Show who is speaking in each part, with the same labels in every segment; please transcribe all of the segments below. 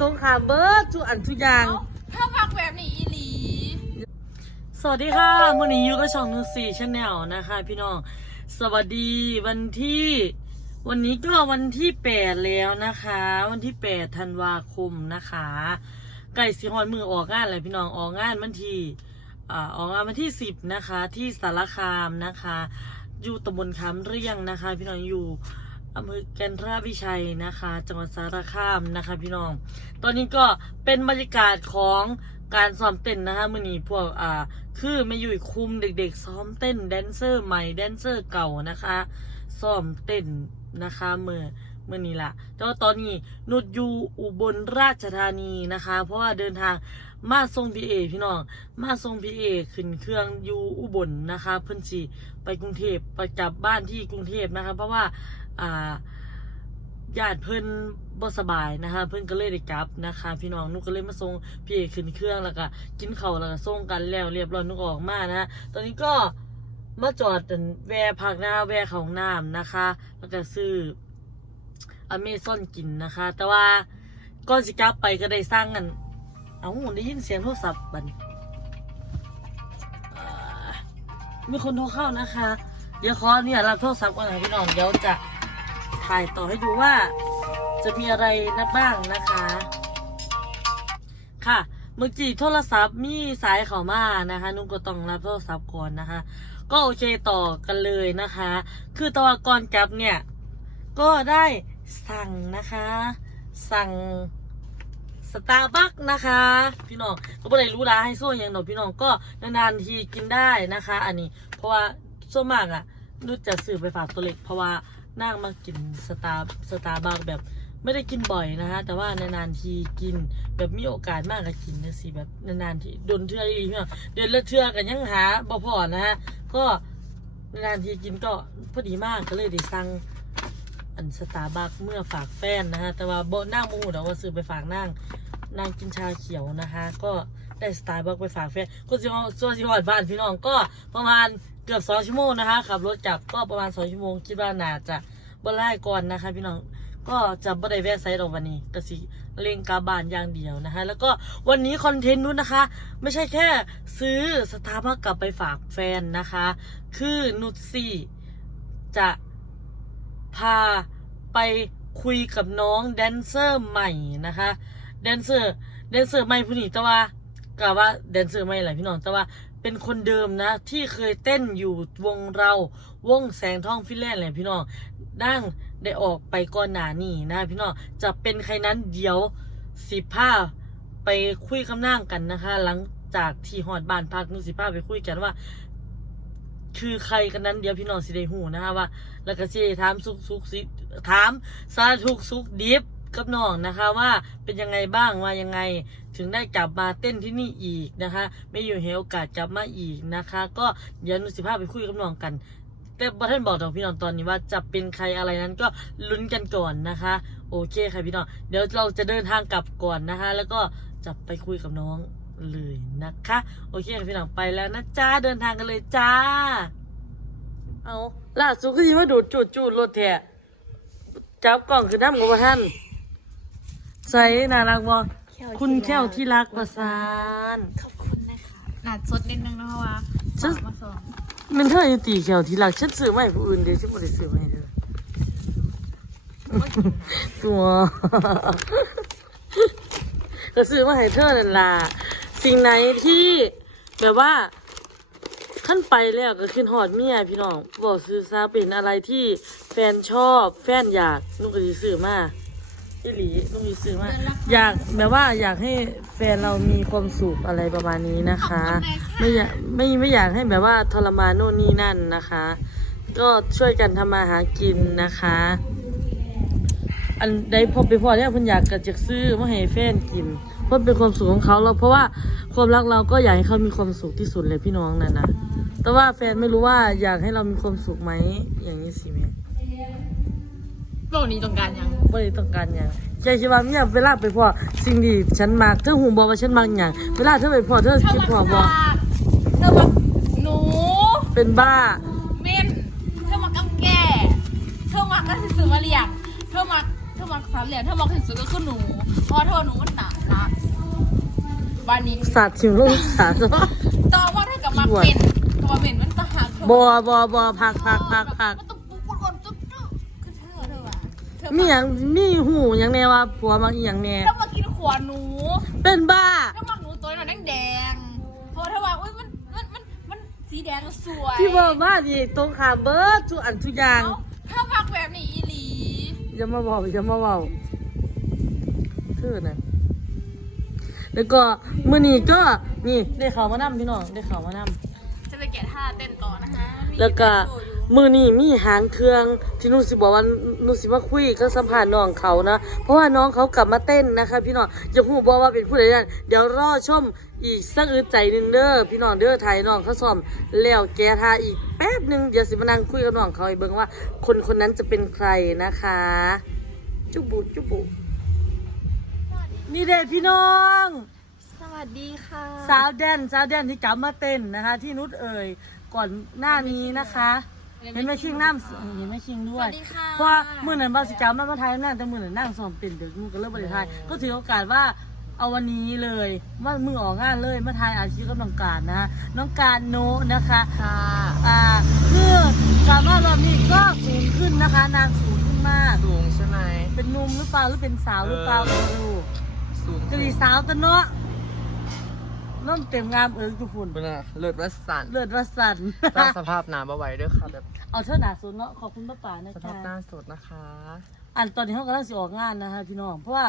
Speaker 1: ตรงขามเบิร์ดทุกอันทุกอย่าง
Speaker 2: ถ้าพักแบบนี้อีหลี
Speaker 1: สวัสดีค่ะวันนี้อยู่กับช่องนูซี่ชาแนลนะคะพี่น้อง สวัสดีวันที่ วันนี้ก็วันที่แปดแล้วนะคะ วันที่แปดธันวาคมนะคะไก่สีหอนมือออกงานเลยพี่น้องออกงานวันที่อ่าออกงานวันที่สิบนะคะ ที่สารคามนะคะ อยู่ตำบลคำเรียงนะคะ พี่น้องอยู่ อำเภอแกนทราวิชัยนะคะ จังหวัดสารคามนะคะ พี่น้อง ตอนนี้ก็เป็นบรรยากาศของการซ้อมเต้นนะคะมื่อนี้พวกอ่าคือไม่อยู่คุมเด็กๆ ซ้อมเต้นแดนเซอร์ใหม่แดนเซอร์เก่านะคะซ้อมเต้นนะคะเมื่อเมื่อนี้ละแต่ว่าตอนนี้นุดอยู่อุบลราชธานีนะคะ เพราะว่าเดินทางมาส่งพีเอพี่น้อง มาส่งพีเอขึ้นเครื่องอยู่อุบลนะคะ เพิ่อนสีไปกรุงเทพไปกลับบ้านที่กรุงเทพนะคะ เพราะว่า อ่าญาติเพิ่นบ่สบายนะคะ เพิ่นก็เลยได้กลับนะคะ พี่น้องนุกก็เลยมาส่งพี่เอกขึ้นเครื่องแล้วก็กินข้าวแล้วก็ส่งกันแล้วเรียบร้อยนุกออกมานะฮะตอนนี้ก็มาจอดแวะพักหน้าแวะของน้ำนะคะ แล้วก็ซื้ออเมซอนกินนะคะ แต่ว่าก่อนสิกลับไปก็ได้สร้างกัน เอาได้ยินเสียงโทรศัพท์บันมีคนโทรเข้านะคะ เดี๋ยวขอเนี่ยรับโทรศัพท์ก่อนนะพี่น้องเดี๋ยวจะ ถ่ายต่อให้ดูว่าจะมีอะไรนะบ้างนะคะ ค่ะ เมื่อกี้โทรศัพท์มีสายเข้ามานะคะ นุ่มก็ต้องรับโทรศัพท์ก่อนนะคะ ก็โอเคต่อกันเลยนะคะ คือตัวก่อนกลับเนี่ย ก็ได้สั่งนะคะ สั่งสตาร์บัคนะคะ พี่น้องก็ไม่ได้รู้ร้าให้ส่วนอย่างดอพี่น้องก็นานๆทีกินได้นะคะ อันนี้ เพราะว่าส่วนมากอะรู้จะซื้อไปฝากตัวเล็กเพราะว่า นั่งมากินสตาร์สตาร์บัคแบบไม่ได้กินบ่อยนะคะแต่ว่านานๆทีกินแบบมีโอกาสมากก็กินนะสิแบบนานๆทีโดนเทื่ออีกพี่น้องเดือนละเทื่อกันยังหาบ่พอนะฮะ ก็นานๆทีกินก็พอดีมากก็เลยได้สั่งอันสตาร์บัคเมื่อฝากแฟนนะฮะ แต่ว่าโบนั่งมโหเดี๋ยวว่าซื้อไปฝากนั่งนั่งกินชาเขียวนะคะ ก็ได้สตาร์บัคไปฝากแฟนก็สิว่าส่วนสิหอดบ้านพี่น้องก็ประมาณ เกือบสองชั่วโมงนะคะขับรถกลับก็ประมาณสองชั่วโมงคิดว่าน่าจะบ่ไล่ก่อนนะคะ พี่น้องก็จะบ่ได้แวะไซต์หรอกวันนี้ก็สิเล่งกลับานอย่างเดียวนะคะ แล้วก็วันนี้คอนเทนต์นู้นนะคะ ไม่ใช่แค่ซื้อสตาร์บัคกลับไปฝากแฟนนะคะ คือนุชซี่จะพาไปคุยกับน้องแดนเซอร์ใหม่นะคะแดนเซอร์แดนเซอร์ใหม่ผู้นี้แต่ว่ากะว่าแดนเซอร์ใหม่แหละพี่น้องแต่ว่า เป็นคนเดิมนะ ที่เคยเต้นอยู่วงเราวงแสงทองฟินแลนด์แหละพี่น้องดังได้ออกไปก่อนหน้านี้นะพี่น้องจะเป็นใครนั้นเดี๋ยวสิพาไปคุยคำนั่งกันนะคะ หลังจากที่หอดบานพักนุสิพาไปคุยกันว่า คือใครกันนั้นเดี๋ยวพี่น้องสิได้หูนะคะว่า แล้วก็สิถามสุกสุกสิถามสาทุกสุกดิบกับน้องนะคะว่าเป็นยังไงบ้างว่ายังไง ถึงได้กลับมาเต้นที่นี่อีกนะคะ ไม่อยู่ให้โอกาสกลับมาอีกนะคะ ก็เดี๋ยวหนุสิภาพไปคุยกับน้องกันแต่บอท่านบอกดอกพี่น้องตอนนี้ว่าจะเป็นใครอะไรนั้นก็ลุ้นกันก่อนนะคะ โอเคค่ะพี่น้องเดี๋ยวเราจะเดินทางกลับก่อนนะคะ แล้วก็จะไปคุยกับน้องเลยนะคะ โอเคค่ะพี่น้องไปแล้วนะจ้าเดินทางกันเลยจ้า เอาล่าสุดก็ยินว่าดูดจูดจูดรถแท้จับกล่องคือน้ำกับท่านใส่น่ารักบ่ คุณแก้วที่รักประสาน
Speaker 2: ขอบคุณนะคะหนาดสดนิดนึงนะคะว่า
Speaker 1: ฉัน
Speaker 2: ฝากมาส่ง
Speaker 1: มันเธออยู่ตีแก้วที่รักฉันซื้อมาให้ผู้อื่นเดี๋ยวฉันไม่ได้ซื้อมาให้เธอตัวก็ซื้อมาให้เธอนั่นล่ะสิ่งไหนที่แบบว่าขั้นไปแล้วก็ขึ้นหอดเมียพี่น้องบอกซื้อซาเป็นอะไรที่แฟนชอบแฟนอยากนุ่งก็สิซื้อมา อีหลีนุ่งก็สิซื้อมาอยากแบบว่าอยากให้แฟนเรามีความสุขอะไรประมาณนี้นะคะ ไม่อยากไม่ไม่อยากให้แบบว่าทรมานโน่นนี่นั่นนะคะ ก็ช่วยกันทำมาหากินนะคะ อันใดพอไปพอเนี่ยเพิ่นอยากกระจะซื้อมาให้แฟนกิน เพราะเป็นความสุขของเขาเราเพราะว่าความรักเราก็อยากให้เขามีความสุขที่สุดเลยพี่น้องนั่นนะแต่ว่าแฟนไม่รู้ว่าอยากให้เรามีความสุขไหมอย่างนี้สิแม่
Speaker 2: โลกนี้ต้องการยัง
Speaker 1: ไม่ได้ต้องการอย่างแค่คิดว่าเนี่ยเวลาไปพอสิ่งดีฉันมากเธอหูบอกว่าฉันมากอย่างเวลาเธอไปพอเธอ
Speaker 2: เธอ
Speaker 1: คิด
Speaker 2: มา
Speaker 1: พอบอก
Speaker 2: เธอมาหนู
Speaker 1: เป็นบ้า
Speaker 2: เม่นเธอมากำแก่เธอมาก็ซื้อมาเลี้ยงเธอมาเธอมามักสัตว์เลี้ยงถ้ามักที่สุดก็คือหนูเพราะว่าเธอหนูมันหนารักบ้านนี้
Speaker 1: สัตว์ชิมลูกสัตว์
Speaker 2: ต่อว่าถ้ากับมักเป็นกับมาเป็นมันตะหักเธอบ
Speaker 1: อบอบอพักพักพักพัก
Speaker 2: มันตุ๊บปุ๊
Speaker 1: มีอย่างมีหูอย่างแน่ว่าผัวมักอหย่างแน่
Speaker 2: ถ้ามากินขวานหนู
Speaker 1: เป็นบ้า
Speaker 2: ถ้ามักหนูตัวหน่อยแดงๆเพราะถ้าว่าอุ้ยมันมันมันมันสีแดงก็สวย
Speaker 1: ที่บอกว่าดีตรงขามเบิร์ดทุกอันทุกอย่าง
Speaker 2: เอ้าถ้ามักแบบนี้อีหลี
Speaker 1: อย่ามาบอกอย่ามาเบาเธอนะแล้วก็มือนี้ก็นี่ได้ข่าวมานํพี่น้องได้ข่าวมานํ
Speaker 2: จะไปแกะท่าเต้นต่อนะคะมันมี
Speaker 1: แล้วก็
Speaker 2: โชว์อยู่
Speaker 1: มือนี้มีหางเครื่องที่หนุสิบอกว่าหนุสิมาคุยก็สัมภาษณ์น้องเขานะ เพราะว่าน้องเขากลับมาเต้นนะคะพี่น้องอย่าพูดบอกว่าเป็นผู้ใดนั่นเดี๋ยวรอชมอีกสักอึดใจหนึ่งเด้อพี่น้องเด้อไทยน้องเขาซ้อมแล้วแกทาอีกแป๊บหนึ่งเดี๋ยวสิมานั่งคุยกับน้องเขาให้เบิ่งว่า คนคนนั้นจะเป็นใครนะคะ จุบุจุบุนี่เด็พี่น้อง
Speaker 2: สวัสดีค่ะ
Speaker 1: สาวแดนสาวแดนที่กลับมาเต้นนะคะ ที่นุชเอ่ยก่อนหน้านี้นะคะ เห็นไหมคิงน้ำเห็นไหมคิงด้
Speaker 2: ส
Speaker 1: ว
Speaker 2: วั
Speaker 1: ย
Speaker 2: สดีค่ะ
Speaker 1: เพราะว่ามื่อนั้นบาสิกามามาไทยนั่งแต่มื่อนั้นนั่งซ้อมเป็นเด็กนูก็เริ่มบริทายก็ถือโอกาสว่าเอาวันนี้เลยว่ามือออกงานเลยมาทายอาชีพกับน้องการนะน้องการโนนะคะ
Speaker 2: ค่ะ
Speaker 1: อ่าคือการว่ารอบนี้ก็สูงขึ้นนะคะ นางสูงขึ้นมาก
Speaker 3: สูงใช่ไหม
Speaker 1: เป็นหนุ่มหรือเปล่าหรือเป็นสาวหรือเปล่า
Speaker 3: เอ
Speaker 1: ไม่
Speaker 3: อ
Speaker 1: รู้
Speaker 3: สูง
Speaker 1: กะดีสาวตัวเนาะ น้องเต็มงามเอิงทุกคน
Speaker 3: เป็นอะเลิศวัสสัน
Speaker 1: เลือดวัสัน
Speaker 3: ร่างสภาพหนาบ่ไหวเด้วยค่ะแบบ
Speaker 1: เอาเท่าหนาสุดเนาะขอบคุณป้าป่านะ
Speaker 3: สภา
Speaker 1: คะ
Speaker 3: พหน้าสดนะคะ
Speaker 1: อันตอนนี้เขากำลังสิออกงานนะคะพี่น้อง เพราะว่า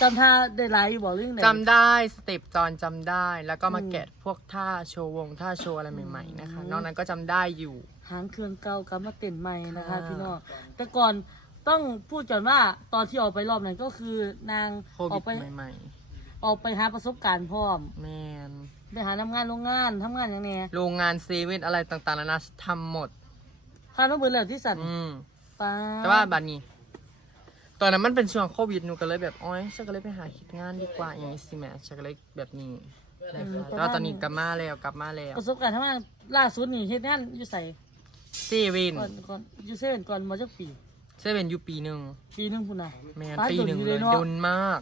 Speaker 1: จำท่าได้ไลฟ์อยู่บอกเรื่องไหน
Speaker 3: จำได้สเต็ปจอนจำได้ แล้วก็มา
Speaker 1: อืม
Speaker 3: แกะพวกท่าโชว์วงท่าโชว์อะไรใหม่ๆนะคะ
Speaker 1: อืม
Speaker 3: นอกนั้นก็จำได้อยู่
Speaker 1: หางเครื่องเก่ากลับมาเต้นใหม่นะคะ
Speaker 3: ค่ะ
Speaker 1: พี่น้องแต่ก่อนต้องพูดก่อนว่าตอนที่ออกไปรอบนั้นก็คือนาง
Speaker 3: โค
Speaker 1: อ
Speaker 3: วิ
Speaker 1: อ
Speaker 3: ด
Speaker 1: กไป
Speaker 3: ใหม่
Speaker 1: ออกไปหาประสบการณ์พร้อม
Speaker 3: ๆแมน
Speaker 1: ไปหาทำงานโรงงานทำงานอย่างเนี้ย
Speaker 3: โรงงานเซเว่นอะไรต่างๆนานาทำหมด
Speaker 1: พาน้องเบิร์ดเลยที่สัน
Speaker 3: อืม
Speaker 1: ป้า
Speaker 3: แต่ว่าบัดนี้ ตอนนั้นมันเป็นช่วงโควิดหนูก็เลยแบบอ้อยฉันก็เลยไปหาคิดงานดีกว่าอย่างนี้สิแม่ฉันก็เลยแบบนี้นะคะแต่ว่าตอนนี้กลับมาแล้วกลับมาแล้ว
Speaker 1: ประสบการณ์ทำงานล่าสุดนี่เฮ็ดงานอยู่ใส่
Speaker 3: เซเว่น
Speaker 1: ก่อนก่อนอยู่เซเว่นก่อนมาจักปี
Speaker 3: เซเว่นอยู่ปีหนึ่ง
Speaker 1: ปีหนึงพุ่นน่ะ
Speaker 3: แม่น
Speaker 1: ป้า
Speaker 3: ปีหนึ่ง
Speaker 1: โดอยู่
Speaker 3: เลย
Speaker 1: เนาะ
Speaker 3: โดนมาก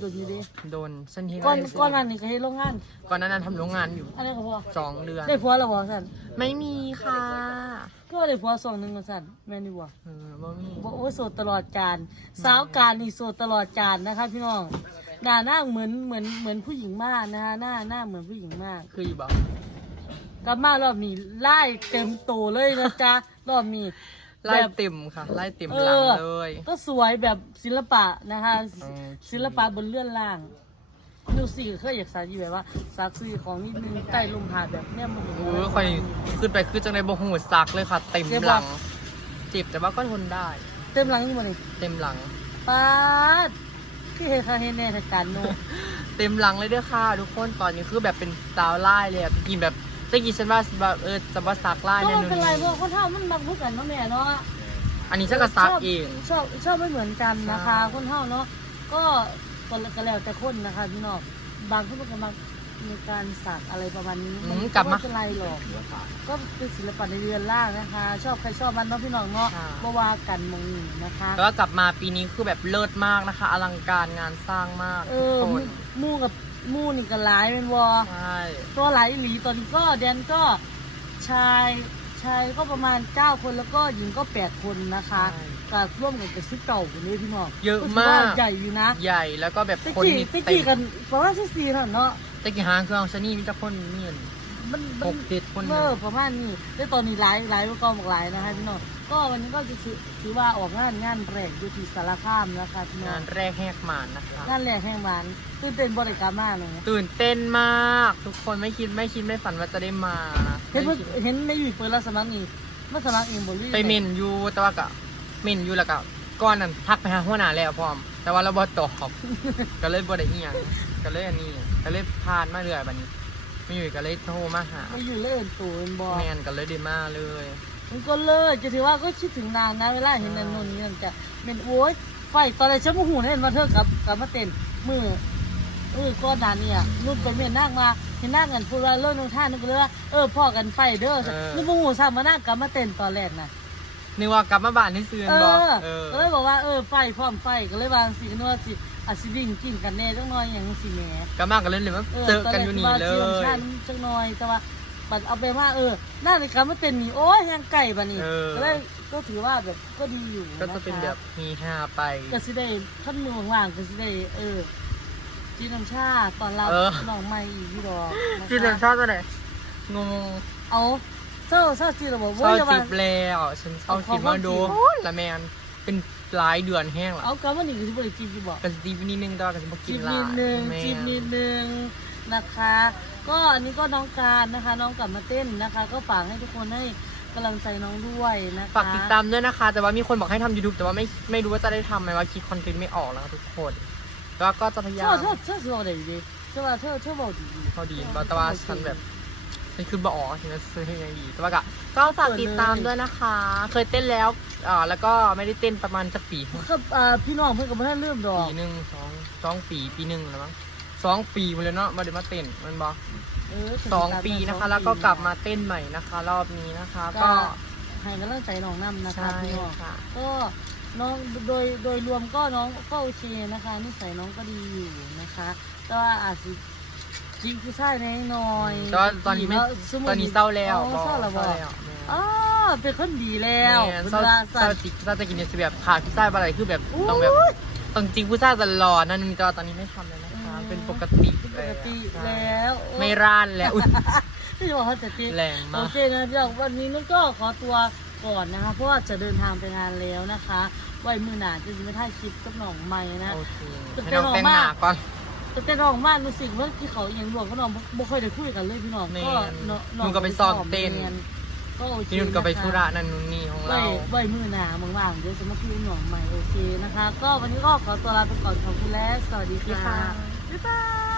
Speaker 1: โดนอยู่ดิ
Speaker 3: โดนฉันเห็น
Speaker 1: ก่อน
Speaker 3: เลย
Speaker 1: ก่อนนั้นนี่ก็เฮ็ดโรงงาน
Speaker 3: ก่อนหนานั้นทำโรงงานอยู่
Speaker 1: อันนี้ก็พอ
Speaker 3: สองเดือน
Speaker 1: ได้ผัวแล้วบ่สั่น
Speaker 3: ไม่มีค่ะ
Speaker 1: ก็ได้ผัวสองหนึงว่าสั่นแม่นอยู่บ่
Speaker 3: เออบ่มี
Speaker 1: บ่โอ้ยโสดตลอดกาลสาวการนี่โสดตลอดกาลนะคะพี่น้องหน้าหน้าเหมือนเหมือนเหมือนผู้หญิงมากนะคะหน้าหน้าเหมือนผู้หญิงมาก
Speaker 3: คืออยู่บอก
Speaker 1: กลับมารอบนี้ไล่เต็มโตเลยนะจ๊ะรอบนี้
Speaker 3: ไล่
Speaker 1: แบบ
Speaker 3: เต็มค่ะ ไล่เต็ม
Speaker 1: เอ
Speaker 3: หลัง
Speaker 1: อ
Speaker 3: เลย
Speaker 1: ก็สวยแบบศิลปะนะคะ
Speaker 3: อืม
Speaker 1: ศิลปะบนเลื่อนล่างนิวซี่เคยอยากสักอยู่แบบว่าสักซื้อของนิดนึงใต้ลมหาดแบบเนี่ยมันเห็น
Speaker 3: โอ้ยคอยขึ้นไปคือจังในบ่หูซักเลยค่ะ เต็ม
Speaker 1: เจ็บ
Speaker 3: หลั
Speaker 1: ปะ
Speaker 3: งเจ็บแต่ว่าก็ทนได้
Speaker 1: เต็มหลังนี่มันเลย
Speaker 3: เต็มหลัง
Speaker 1: ป๊าดที่เฮคาเฮเน่ทการโน
Speaker 3: เต็มหลังเลยเด้อค่ะ ทุกคนตอนนี้คือแบบเป็นสาวไล่เลยอะกินแบบ ตะกี้ฉันว่าแบบเออจะว่าซักไล่
Speaker 1: ก็
Speaker 3: แน่
Speaker 1: ไม่
Speaker 3: น
Speaker 1: เป็นไรเพ
Speaker 3: อ
Speaker 1: ราะคนเท่ามันมักพูดกันเนาะแม่เนาะ
Speaker 3: อันนี้ฉันก็ซักเอง
Speaker 1: ชอบชอบไม่เหมือนกันนะคะ
Speaker 3: ใช่
Speaker 1: คนเท่าเนาะก็คนละก็แล้วแต่คนนะคะพี่น้องบางคนก็มักมีการสักอะไรประมาณนี้
Speaker 3: อืม
Speaker 1: น
Speaker 3: กลับมา
Speaker 1: ไเป็นไรหรอก ก็เป็นศิลปะในเรือนล่างนะคะ ชอบใครชอบมันเนาะพี่น้องเนาะ
Speaker 3: ค่ะ
Speaker 1: บ่ว่ากันมองนี่นะคะ
Speaker 3: แล้วก็กลับมาปีนี้คือแบบเลิศมากนะคะ อลังการงานสร้างมาก
Speaker 1: เอ
Speaker 3: ทุก
Speaker 1: อ
Speaker 3: ค
Speaker 1: หมู่
Speaker 3: น
Speaker 1: หมู่กับ หมู่นี่ก็หลายเป็นวอ
Speaker 3: ใช่
Speaker 1: ตัวหลายอีหลีตอนนี้ก็แดนก็ชายชายก็ประมาณ 9 คนแล้วก็หญิงก็ 8 คนนะคะก็ร่วมกันเป็นซิเก่าคนนี้พี่น้อง
Speaker 3: เยอะ
Speaker 1: ถื
Speaker 3: มาก
Speaker 1: ว่ใหญ่อยู่นะ
Speaker 3: ใหญ่แล้วก็แบบ
Speaker 1: ตะ
Speaker 3: คน
Speaker 1: กี้
Speaker 3: มี
Speaker 1: ตะ
Speaker 3: เต็
Speaker 1: กี้
Speaker 3: ม
Speaker 1: กันประมาณสี่สี่เท่านั้นเนาะ
Speaker 3: ตะกี้หางเครื่องชะนี่มีแต่คนมีเงิน
Speaker 1: มันมั
Speaker 3: ห
Speaker 1: น
Speaker 3: กเจ็ดคน
Speaker 1: เออประมาณนี้แล้วตอนนี้หลายหลายก็บอกหลายนะคะพี่น้องก็วันนี้ก็จะถือถือว่าออกงานงานแรกอยู่ที่สารคามนะคะพี่น้อง
Speaker 3: งานแรกแหกหมานนะคะ
Speaker 1: งานแรกแห่งบ้านตื่นเต้นบริการมากเลย
Speaker 3: ตื่นเต้นมาก ทุกคนไม่คิดไม่คิดไม่ฝันว่าจะได้มา
Speaker 1: เห็น
Speaker 3: ไม่
Speaker 1: ว่า
Speaker 3: คิด
Speaker 1: เห็นในอยู่เปิดรับสมัครนี่มาสมัครเองบริ
Speaker 3: ไปเมนอยู่แต่ว่าก็เมนอยู่แล้วก็ก่อนนั้นทักไปหาหัวหน้าแล้วพร้อม แต่ว่าเราบ่ตอบ ก็เลยบ่ได้อีหยังก็เลยอันนี้ก็เลยผ่านมาเรื่อยบัดนี้ ไม่อยู่ก็เลยโทรมาหา
Speaker 1: มาอยู่เล่นตัวเป็นบอล
Speaker 3: แมนก็เลยได้มาเลย
Speaker 1: มันก็เลยจะถือว่าก็คิดถึงนางนะเวลาเห็นนันนนนี่มันจะเป็นโอ้ยไฟตอนแรกฉันโมโหเห็นมาเธอกลับกลับมาเต้นมือเออก้อนดานเนี่ยนุ่นไปเมียนนั่งมาเห็นนั่งกันพูดว่าเลิกนงท่านึกเลยว่าเออพ่อกันไฟเด้อนึกโมโหซ้ำมานั่งกลับมาเต้นตอนแรกน่ะ
Speaker 3: นึกว่ากลับมาบ้านที่ซื้อ
Speaker 1: เอ
Speaker 3: บ่
Speaker 1: อ
Speaker 3: เออ
Speaker 1: ก็เลยบอกว่าเออไฟพร้อมไฟก็เลยวางสิกันว่าสิ อาสิวิ่งกินกันแน่จังน้อยอย่างสิแหม
Speaker 3: กลับมากันเลยเลยว่าเจอกันอยู่นี่เล
Speaker 1: ตอนแรก
Speaker 3: ย
Speaker 1: ว่าจีนชันจังน้อยแต่ว่าปัดเอาไปว่าเออหน้าในการมาเต้นนี่โอ้ยยังไก่บะนี่
Speaker 3: เออ
Speaker 1: ก็เลยก็ถือว่าแบบก็ดีอยู่
Speaker 3: ก็จะเป็นแบบมีฮาไป
Speaker 1: ก็สิได้ขั้นมือว่างๆก็สิได้เออจีนน้ำชาตอนรับ
Speaker 3: เออ
Speaker 1: น้องใหม่อีกพี่ดอกะคะ
Speaker 3: จีนเรนชอบตัวไหนงง
Speaker 1: เอาเศร้าเศร้าจีนเราบอก
Speaker 3: เศ
Speaker 1: ว่า
Speaker 3: ร้า
Speaker 1: อย่า
Speaker 3: จิ
Speaker 1: ว่า
Speaker 3: บแล้วฉันเศร้าจิบมาดูละแมนเป็น หลายเดือนแห้งละ
Speaker 1: เอากำว่านี่คือที่บริจีนที่บอก
Speaker 3: กันจีบนิดนึงแตอนกันจะมากิ
Speaker 1: จี
Speaker 3: น
Speaker 1: บ
Speaker 3: หลา
Speaker 1: นิ
Speaker 3: ย
Speaker 1: ดนึง
Speaker 3: แม่
Speaker 1: จีบนิดนึงนะคะ ก็อันนี้ก็น้องการนะคะ น้องกลับมาเต้นนะคะ ก็ฝากให้ทุกคนให้กำลังใจน้องด้วยนะคะ
Speaker 3: ฝากติดตามด้วยนะคะ แต่ว่ามีคนบอกให้ทำ YouTube แต่ว่าไม่ไม่รู้ว่าจะได้ทำไหมว่าคิดคอนเทนต์ไม่ออกแล้วทุกคนแล้วก็จะพยายา
Speaker 1: เธอ
Speaker 3: ม
Speaker 1: เธอเธอสิบอกได้ดีเธอว่าเธอเธอบอกดี
Speaker 3: พอดีแต่ว่าฉันแบบ ฉันคือบอกถึงจะซื้อให้ยังดีแต่ว่าก็ก็ฝากติดตามด้วยนะคะ เคยเต้นแล้วอ่าแล้วก็ไม่ได้เต้นประมาณจะปี
Speaker 1: ก็อ่าพี่น้องเพื่อนกับเพื่อนเริ่มดอก
Speaker 3: ปีหนึ่งสองสองปีปีหนึ่งแล้วมั้งสองปีมาเลยเนาะมาเดี๋ยวมาเต้นมันบอก
Speaker 1: เออ
Speaker 3: สองปีนะคะ แล้วก็กลับมาเต้นใหม่นะคะ รอบนี้นะคะ
Speaker 1: ก็
Speaker 3: ก็
Speaker 1: ให้กำลังใจน้องนำนะคะ
Speaker 3: ใช่
Speaker 1: พี่น้อง
Speaker 3: ค่ะ
Speaker 1: ก็น้องโดยโดยรวมก็น้องก็โอเคนะคะนิสัยน้องก็ดีอยู่นะคะแต่ว่าอาจจะ จริงคือใช่แน่หน่อย
Speaker 3: แต่ว่าตอนนี้ไม่
Speaker 1: แล้วสมุ
Speaker 3: ตอนนี้เศร้าแล้ว
Speaker 1: อ๋อเศร้าแล้วบอก
Speaker 3: แม่
Speaker 1: อ๋อเป็นคนดีแล้ว
Speaker 3: แม่
Speaker 1: คุณ
Speaker 3: เศร้า
Speaker 1: ว่า
Speaker 3: เศร้าจิเศร้าจะกินเนี่ยสิแบบขาดพิซซ่าอะไรคือแบบต้องแบบ
Speaker 1: อุ๊ย
Speaker 3: ต้องจริงผู้ชายตลอดนั่นนี่แต่ว่าตอนนี้ไม่ทำแล้วนะคะ
Speaker 1: อืม
Speaker 3: เป็นปกติ
Speaker 1: เป็นปกติ
Speaker 3: ใช่
Speaker 1: แล้วโอ้
Speaker 3: ไม่ร้านแล้วอุ๊ย
Speaker 1: ที่บอกเขาจะตี
Speaker 3: แรง
Speaker 1: โอ
Speaker 3: มาก
Speaker 1: เคนะพี่น้องวันนี้นุ้นก็ขอตัวก่อนนะคะ เพราะว่าจะเดินทางไปงานแล้วนะคะ ไว้มือหนาจะจะไม่ถ่ายคลิปกับน้องใหม่นะ
Speaker 3: โอเค
Speaker 1: จะ
Speaker 3: ให้
Speaker 1: เป็น
Speaker 3: น้องแต่ง
Speaker 1: ออกมา
Speaker 3: หน้าก่อน
Speaker 1: แต่แต่น้องมากรู้สึกว่าที่เขาอยังรวมก็น้องบ่บ่ค่อยได้คุยกันเลยพี่น้อง
Speaker 3: แม่
Speaker 1: ก็
Speaker 3: น
Speaker 1: เนาะ
Speaker 3: หนูก็ไปซ้อมเต้น
Speaker 1: แม่ก็โอเค
Speaker 3: พี่นุ่นก็ไป
Speaker 1: ค
Speaker 3: ธุระนั่นนู่นนี่ของ
Speaker 1: ไว้
Speaker 3: เรา
Speaker 1: ไว้มือหนาว่างๆเดี๋ยวจะมาคุยกับน้องใหม่โอเคนะคะ ก็วันนี้ก็ขอตัวลาไปก่อนขอบคุณและสวัสดี
Speaker 3: สวัสดี
Speaker 1: ค่ะ
Speaker 3: ค่ะ
Speaker 1: บ๊ายบาย